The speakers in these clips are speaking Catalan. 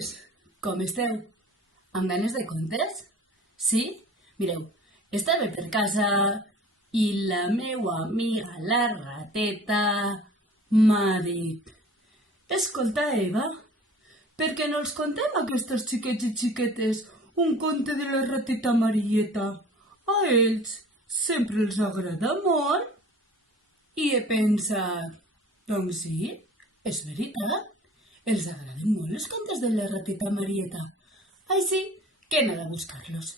xiquetes, com esteu? Amb ganes de contes? Sí? Mireu, estava per casa i la meua amiga la rateta m'ha dit: escolta, Eva, per què no els contem a aquests xiquets i xiquetes un conte de la rateta Marieta? A ells sempre els agrada molt. I he pensat, doncs sí, és veritat. Els agraden molt els contes de la rateta Marieta. Ai, sí, que n'he de buscar-los.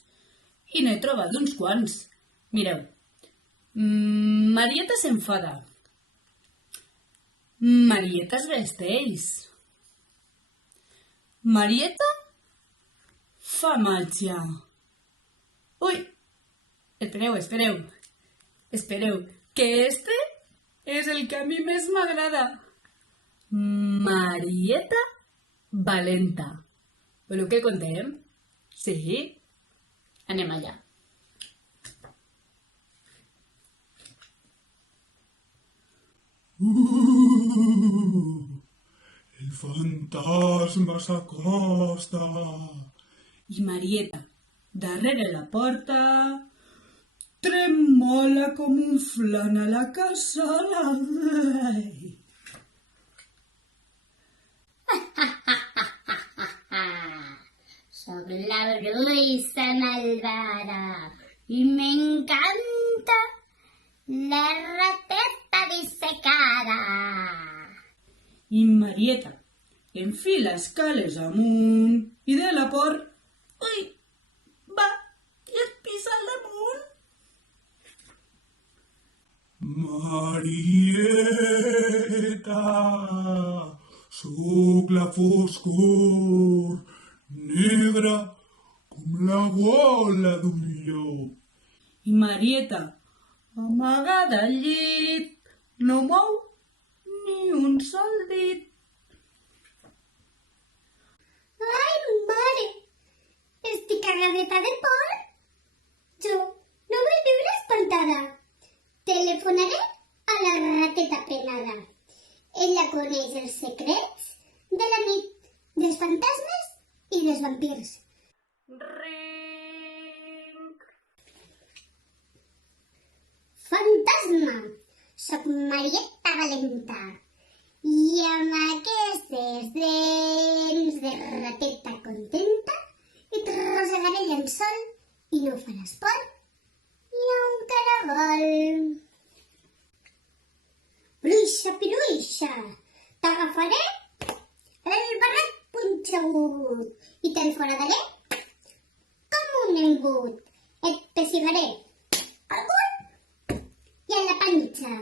I n'he trobat uns quants. Mireu, Marieta s'enfada. Marieta es vesteix. Marieta fa màgia. Ui, espereu, que este és el que a mi més m'agrada. Marieta valenta. Voleu que contem? Sí? Anem allà. El fantasma s'acosta. I Marieta, darrere la porta, tremola com un flan a la cassola. Ai. Soc la bruixa malvada i m'encanta la rateta dissecada. I Marieta enfila escales amunt i de la por, ui, va i es pisa al damunt. Marieta, sóc la foscor, negra com la gola d'un llop. I Marieta, amagada al llit, no mou ni un sol dit. Ai, mare, estic cagadeta de por. Jo no vull viure espantada. Telefonaré a la rateta penada. Ella coneix els secrets de la nit, dels fantasmes i dels vampirs. Ring! Fantasma! Soc Marieta valenta i amb aquestes dents de rateta contenta et rosegaré el llençol i no faràs por ni a un caragol. Bruixa piruixa, t'agafaré el barret punxegut i te'l foradaré com un embut. Et pessigaré al cul i a la panxa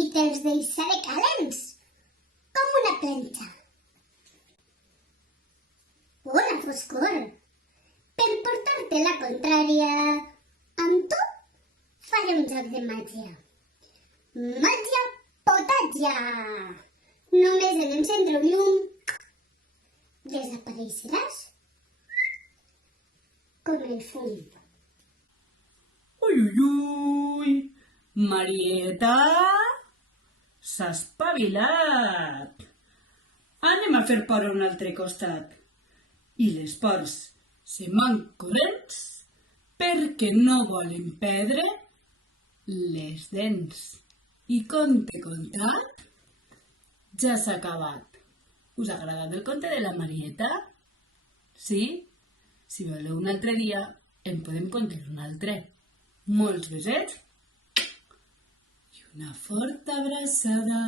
i te'ls deixaré calents com una planxa. Hola, foscor! Per portar-te la contrària, amb tu faré un joc de màgia. Màgia potatge! Només en encendre un llum desapareixeràs com el fum. Ui, ui, ui! Marieta s'ha espavilat. Anem a fer por a un altre costat. I les porcs se'n van corrents perquè no volen perdre les dents. I conte contat ja s'ha acabat. Us ha agradat el conte de la Marieta? Sí? Si voleu un altre dia, en podem contar un altre. Molts besets i una forta abraçada.